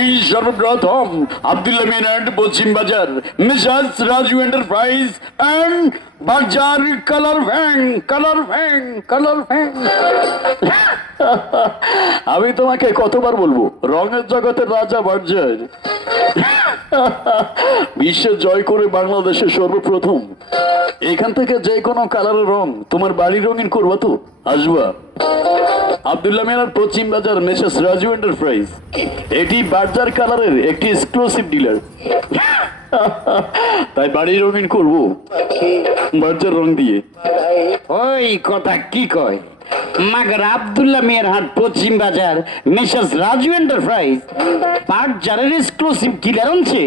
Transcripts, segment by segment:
এই সর্বপ্রথম আব্দুল্লাহ মিনার পশ্চিম বাজার মিসাস রাজু এন্টারপ্রাইজ এন্ড বাজার কালার ভ্যাং কালার ভ্যাং কালার ভ্যাং। আমি তোমাকে কতবার বলবো রঙের জগতের রাজা বাজার। বিশ্ব জয় করে বাংলাদেশের সর্বপ্রথম এখান থেকে যে কোনো কালারের রং তোমার বাড়ি রঙিন করবো তো আসবা। আব্দুল্লাহ মিনার পশ্চিম বাজার মিসেস রাজু এন্টারপ্রাইজ এটি বাজার কালারের একটি এক্সক্লুসিভ ডিলার। তাই বাড়ি রঙিন করবো বাজার রং দিয়ে। ওই কথা কি কয় মাগার আব্দুল্লাহ মিয়ার হাট পশ্চিম বাজার মিসেস রাজু এন্টারপ্রাইজ বাজারের এক্সক্লুসিভ ডিলার আছে।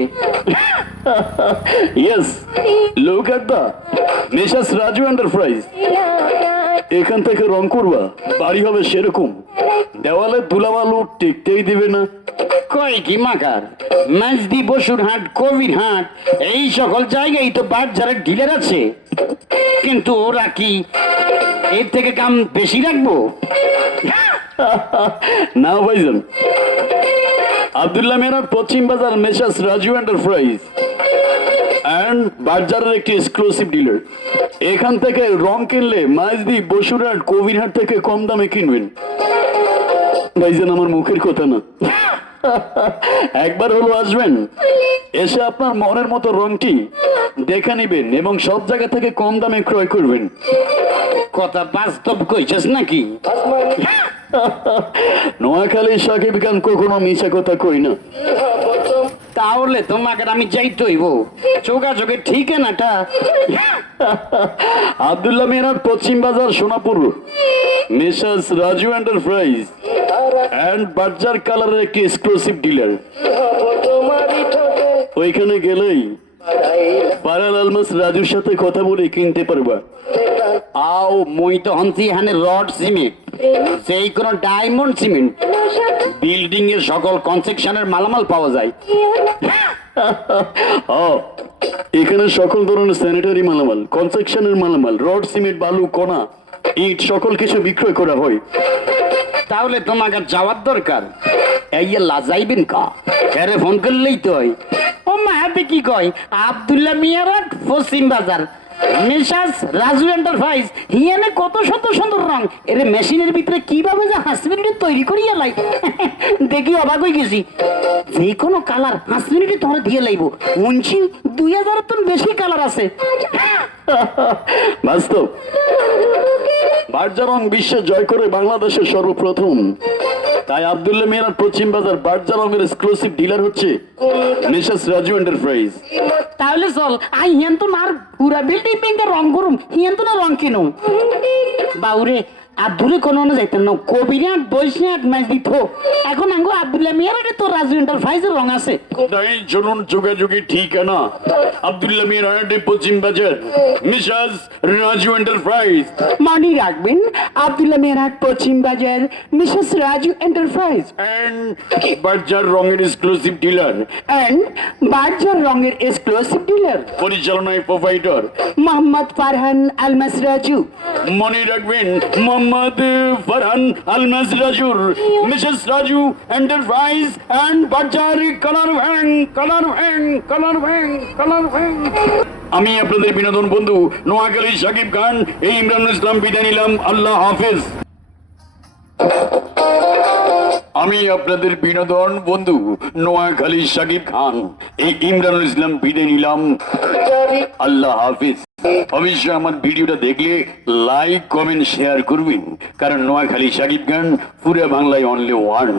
Yes look at the Mrs Raju enterprise. এখান থেকে রং করবা বাড়ি হবে সেরকম, দেওয়ালে ধুলাবালু টিকতেই দিবে না। কয় কি মাকার মাঝদি বসুর হাট কবির হাট এই সকল জায়গায় তো বাজারের ডিলার আছে, কিন্তু ওরা কি এর থেকে কাম বেশি রাখবো? না ভাইজান, আব্দুল্লাহ মিনার পশ্চিম বাজার মিসেস রাজু এন্টারপ্রাইজ এন্ড বাজারের একটি এক্সক্লুসিভ ডিলার। এখান থেকে রং কিনলে মাঝদি বসুরহাট কবিরহাট থেকে কম দামে কিনবেন। ভাইজান আমার মুখের কথা না, একবার হলো আসবেন, এসে আপনার মনের মতো রংটি দেখে নিবেন এবং সব জায়গা থেকে কম দামে ক্রয় করবেন। কথা বাস্তব কইছিস নাকি? নোয়াখালী সাকিব খান কখনো মিশা কথা কই না। তাহলে তোমাকে আমি যাইতে হইব যোগাযোগের ঠিকানাটা। আব্দুল্লাহ মিনার পশ্চিম বাজার Sonapur Mrs Raju enterprise and বাজার কালারের একটি এক্সক্লুসিভ ডিলার। ওইখানে গেলেই পারাল আলমাস রাজুর সাথে কথা বলে কিনতে পারবা। আও মই তো হন্তি এখানে রড সিমেন্ট যেই কোনো ডায়মন্ড সিমেন্ট বিল্ডিং এর সকল কনস্ট্রাকশনের মালামাল পাওয়া যায়। এখানে সকল ধরনের স্যানিটারি মালামাল, কনস্ট্রাকশনের মালামাল, রড সিমেন্ট বালু কণা ইট সকল কিছু বিক্রয় করা হয়। তাহলে তোমাকে যাওয়ার দরকার, এই লাজাইবেন কা আরে ফোন করলেই তো হয়। ও মা হাতে কি কয় আব্দুল্লাহ মিয়ার পশ্চিম বাজার মিসেস রাজু এন্টারপ্রাইজ হিয়ানে কত সুন্দর সুন্দর রং এর মেশিনের ভিতরে কিভাবে যে হাসপিটাল তৈরি করিয়া লাই দেখি অবাক হয়ে গেছি। যে কোনো কালার হাসপিটাল তোমরা দিয়ে লাইব উনছি 2000 টন বেশি কালার আছে। বাস্তব বাজার রং বিশ্ব জয় করে বাংলাদেশের সর্বপ্রথম, তাই আব্দুল্লাহ মিয়ার পশ্চিম বাজার বাজার রঙের এক্সক্লুসিভ ডিলার হচ্ছে মিসেস রাজু এন্টারপ্রাইজ। তাহলে চল আই হিয়ান তো আর পুরা বিল্ডিং পিঙ্কে রং করুম হিয়ান তো না রং কিনো বাউরে আব্দুলে কোনো না যাইতেন না কবিরাট বৈশাখ ম্যাচ দিত এখন আঙ্গো আব্দুল্লাহ মিয়ার তো রাজু এন্টারপ্রাইজের রং আছে। তাই চলুন যোগাযোগী ঠিকানা আব্দুল্লাহ মিয়ার পশ্চিম বাজার মিসেস রাজু এন্টারপ্রাইজ। মানি রাখবেন আব্দুল্লাহ মিয়ার পশ্চিম বাজার মিসেস রাজু এন্টারপ্রাইজ এন্ড বাজার রঙের এক্সক্লুসিভ ডিলার এন্ড বাজার রঙের এক্সক্লুসিভ ডিলার। পরিচালনায় প্রোভাইডার মোহাম্মদ ফারহান আলমাস রাজু। মনে রাখবেন মোহাম্মদ ফারহান আলমাস রাজুর মিসেস রাজু এন্টারপ্রাইজ এন্ড বাজার কালার ভ্যাং কালার ভ্যাং কালার ভ্যাং কালার ভ্যাং। আমি আপনাদের বিনোদন বন্ধু নোয়াখালী সাকিব খান, এই ইমরানুল ইসলাম বিদায় নিলাম। আল্লাহ হাফেজ। আমি আপনাদের বিনোদন বন্ধু নোয়াখালী সাকিব খান, এই ইমরানুল ইসলাম বিদায় নিলাম। আল্লাহ হাফিজ। অবশ্যই আমার ভিডিওটা দেখলে লাইক কমেন্ট শেয়ার করবেন, কারণ নোয়াখালী সাকিব খান পুরো বাংলায় অনলি ওয়ান।